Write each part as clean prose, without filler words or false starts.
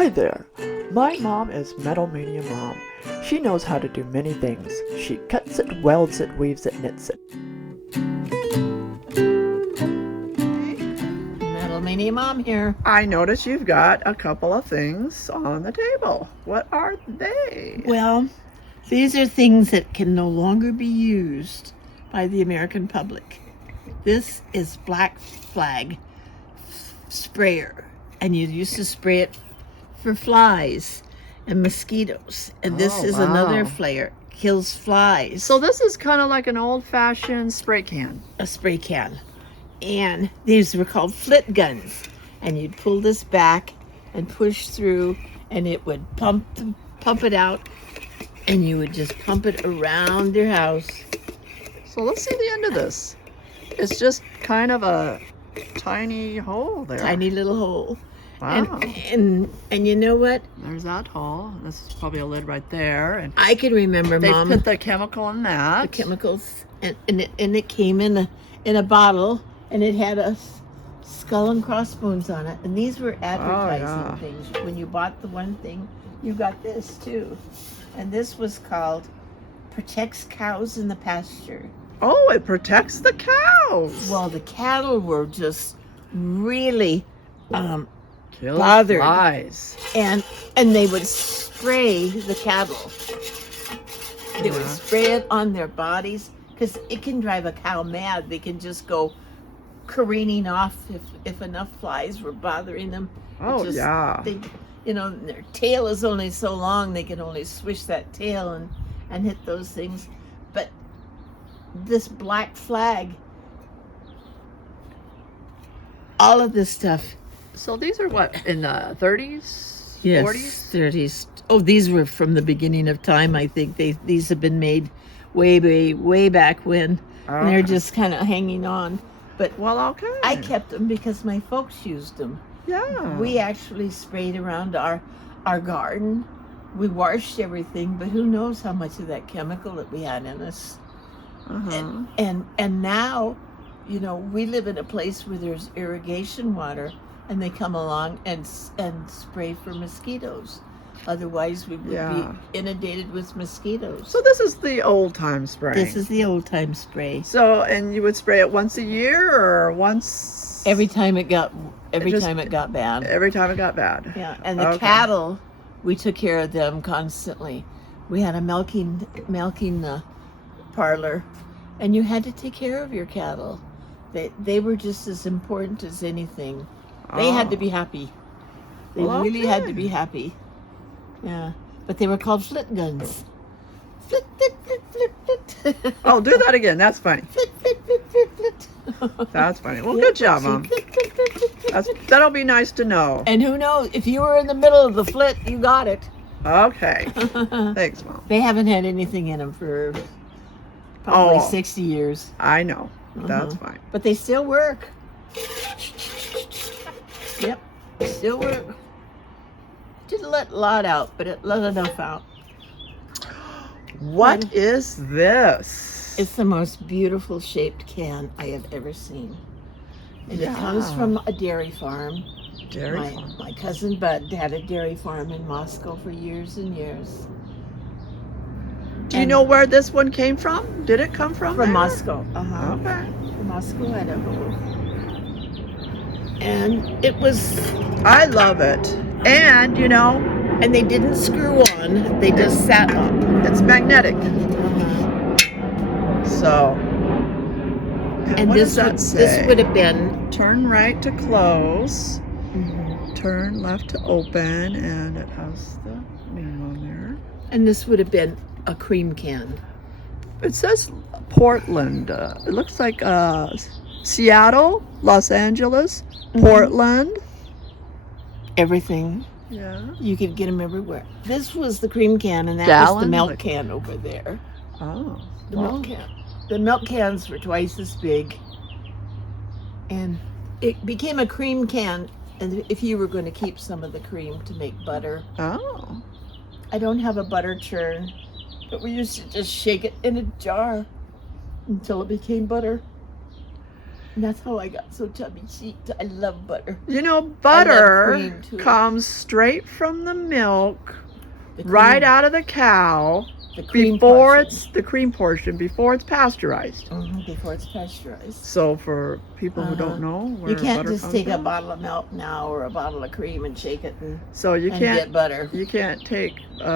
Hi there. My mom is Mania Mom. She knows how to do many things. She cuts it, welds it, weaves it, knits it. Mania Mom here. I notice you've got a couple of things on the table. What are they? Well, these are things that can no longer be used by the American public. This is Black Flag sprayer, and you used to spray it for flies and mosquitoes. And this is another flare, kills flies. So this is kind of like an old-fashioned spray can. A spray can. And these were called flit guns. And you'd pull this back and push through, and it would pump it out, and you would just pump it around your house. So let's see the end of this. It's just kind of a tiny hole there. Tiny little hole. Wow. And you know what? There's that hole. This is probably a lid right there. And I can remember, they Mom. put the chemical in that. The chemicals, and it came in a bottle, and it had a skull and crossbones on it. And these were advertising things. When you bought the one thing, you got this too. And this was called Protects Cows in the Pasture. Oh, it protects the cows. Well, the cattle were just really Kills bothered. Flies. And they would spray the cattle. They would spray it on their bodies, because it can drive a cow mad. They can just go careening off if enough flies were bothering them. Oh, yeah. They, their tail is only so long, they can only swish that tail and hit those things. But this Black Flag, all of this stuff. So these are what, in the 30s? Yes, 40s? 30s. Oh, these were from the beginning of time, I think. These have been made way back when. And they're just kind of hanging on. But okay. I kept them because my folks used them. Yeah. We actually sprayed around our garden. We washed everything, but who knows how much of that chemical that we had in us. And now, we live in a place where there's irrigation water, and they come along and spray for mosquitoes. Otherwise, we would be inundated with mosquitoes. So this is the old-time spray. This is the old-time spray. So, and you would spray it once a year or once? Every time it got bad. Every time it got bad. Yeah, and the cattle, we took care of them constantly. We had a milking parlor, and you had to take care of your cattle. They were just as important as anything. They had to be happy. They really had to be happy. Yeah, but they were called flit guns. Flit, flit, flit, flit, flit. Oh, do that again. That's funny. Flit, flit, flit, flit, flit. That's funny. Well, good job, Mom. Flit, flit, flit, flit, flit. That'll be nice to know. And who knows, if you were in the middle of the flit, you got it. Okay. Thanks, Mom. They haven't had anything in them for probably 60 years. I know. That's fine. But they still work. Yep, still work. Didn't let a lot out, but it let enough out. What is this? It's the most beautiful shaped can I have ever seen. And it comes from a dairy farm. My cousin Bud had a dairy farm in Moscow for years and years. Do you know where this one came from? Did it come from there? Moscow. Okay. From Moscow, Idaho. And it was... I love it. And, And they didn't screw on. They just sat up. It's magnetic. So... And what this does that say? This would have been... Turn right to close. Turn left to open. And it has the name on there. And this would have been a cream can. It says Portland. It looks like Seattle, Los Angeles, Portland. Everything. Yeah. You could get them everywhere. This was the cream can, and that was the milk can over there. Oh. The milk can. The milk cans were twice as big. And it became a cream can, and if you were going to keep some of the cream to make butter. Oh. I don't have a butter churn, but we used to just shake it in a jar until it became butter. And that's how I got so chubby cheeked. I love butter. You know, butter cream, too. comes straight from the milk, The right cream. out of the cow, The cream before portion. it's the cream portion, before it's pasteurized. Before it's pasteurized. So for people who don't know where You can't butter just comes take a from, bottle of milk now or a bottle of cream and shake it and get get butter. You can't take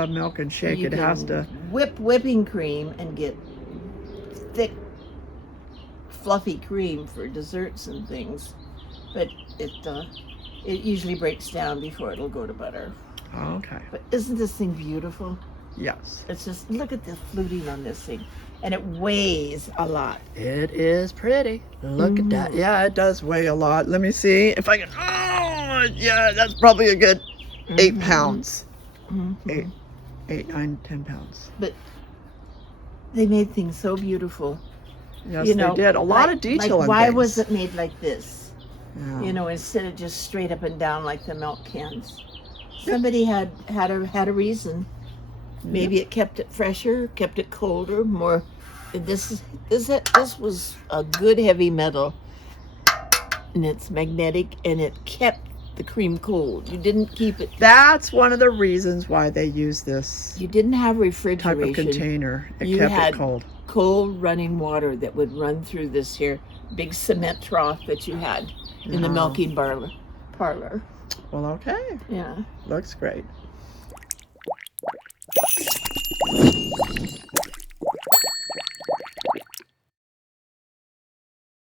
milk and shake You it. It has to. whip whipping cream and get thick, fluffy cream for desserts and things, but it usually breaks down before it'll go to butter. Okay. But isn't this thing beautiful? Yes. It's just, look at the fluting on this thing, and it weighs a lot. It is pretty. Look at that. Yeah, it does weigh a lot. Let me see if I can. Oh, yeah, that's probably a good 8 pounds. 8, 9, 10 pounds. But they made things so beautiful. Yes, they did. A lot of detail in why things. was it made like this? Yeah. You know, instead of just straight up and down like the milk cans. Somebody had a reason. Maybe it kept it fresher, kept it colder, more. This was a good heavy metal, and it's magnetic, and it kept the cream cold. You didn't keep it. That's one of the reasons why they use this You didn't have type refrigeration. of container. It You kept had it cold. Cold running water that would run through this here big cement trough that you had in the milking parlor. Well, okay. Yeah. Looks great.